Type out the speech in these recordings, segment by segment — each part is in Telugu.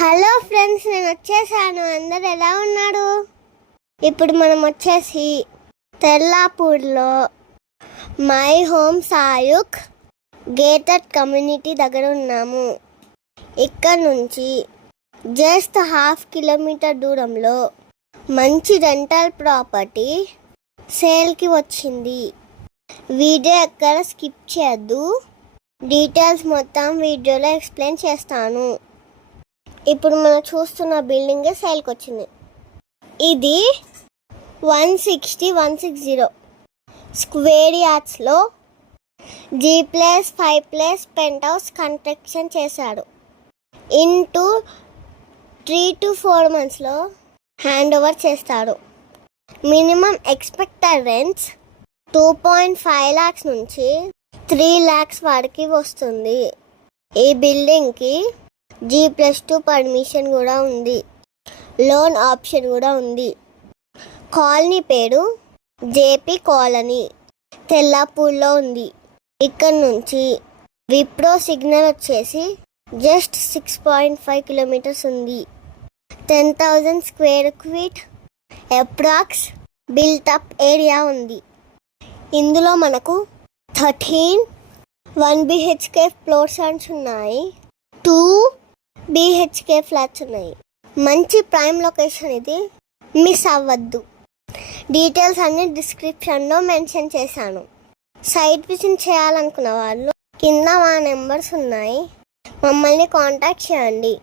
హలో ఫ్రెండ్స్, నేను వచ్చేసాను. అందరు ఎలా ఉన్నారు? ఇప్పుడు మనం వచ్చేసి తెల్లాపూర్లో మై హోమ్ సాయుక్ గేటెడ్ కమ్యూనిటీ దగ్గర ఉన్నాము. ఇక్కడ నుంచి జస్ట్ 1/2 కిలోమీటర్ దూరంలో మంచి రెంటల్ ప్రాపర్టీ సేల్కి వచ్చింది. వీడియో ఎక్కడ స్కిప్ చేయొద్దు. డీటెయిల్స్ మొత్తం వీడియోలో ఎక్స్ప్లెయిన్ చేస్తాను. ఇప్పుడు మనం చూస్తున్న బిల్డింగ్ సేల్కి వచ్చింది. ఇది 160 స్క్వేర్ యార్డ్స్లో G+5+ పెంట్ హౌస్ కన్స్ట్రక్షన్ చేశాడు. ఇంటూ 3 to 4 monthsలో హ్యాండ్ ఓవర్ చేస్తాడు. మినిమం ఎక్స్పెక్టెడ్ రెంట్స్ 2.5 lakhs నుంచి 3 lakhs వరకు వస్తుంది. ఈ బిల్డింగ్కి G+2 పర్మిషన్ కూడా ఉంది. లోన్ ఆప్షన్ కూడా ఉంది. కాలనీ పేరు జేపీ కాలనీ, తెల్లాపూర్లో ఉంది. ఇక్కడ నుంచి విప్రో సిగ్నల్ వచ్చేసి జస్ట్ 6.5 kilometers ఉంది. 10,000 square feet approx built-up area ఉంది. ఇందులో మనకు 13 1 BHK ఫ్లోర్స్ ఉన్నాయి, 2 BHK ఫ్లాట్స్ ఉన్నాయి. మంచి ప్రైమ్ లొకేషన్, ఇది మిస్ అవ్వద్దు. డీటెయిల్స్ అన్ని డిస్క్రిప్షన్లో మెన్షన్ చేశాను. సైట్ విజిట్ చేయాలనుకున్న వాళ్ళు కింద మా నెంబర్స్ ఉన్నాయి, మమ్మల్ని కాంటాక్ట్ చేయండి.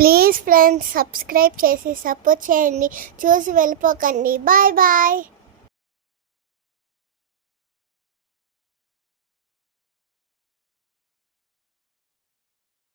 ప్లీజ్ ఫ్రెండ్స్, సబ్స్క్రైబ్ చేసి సపోర్ట్ చేయండి. చూసి వెళ్ళిపోకండి. Bye bye.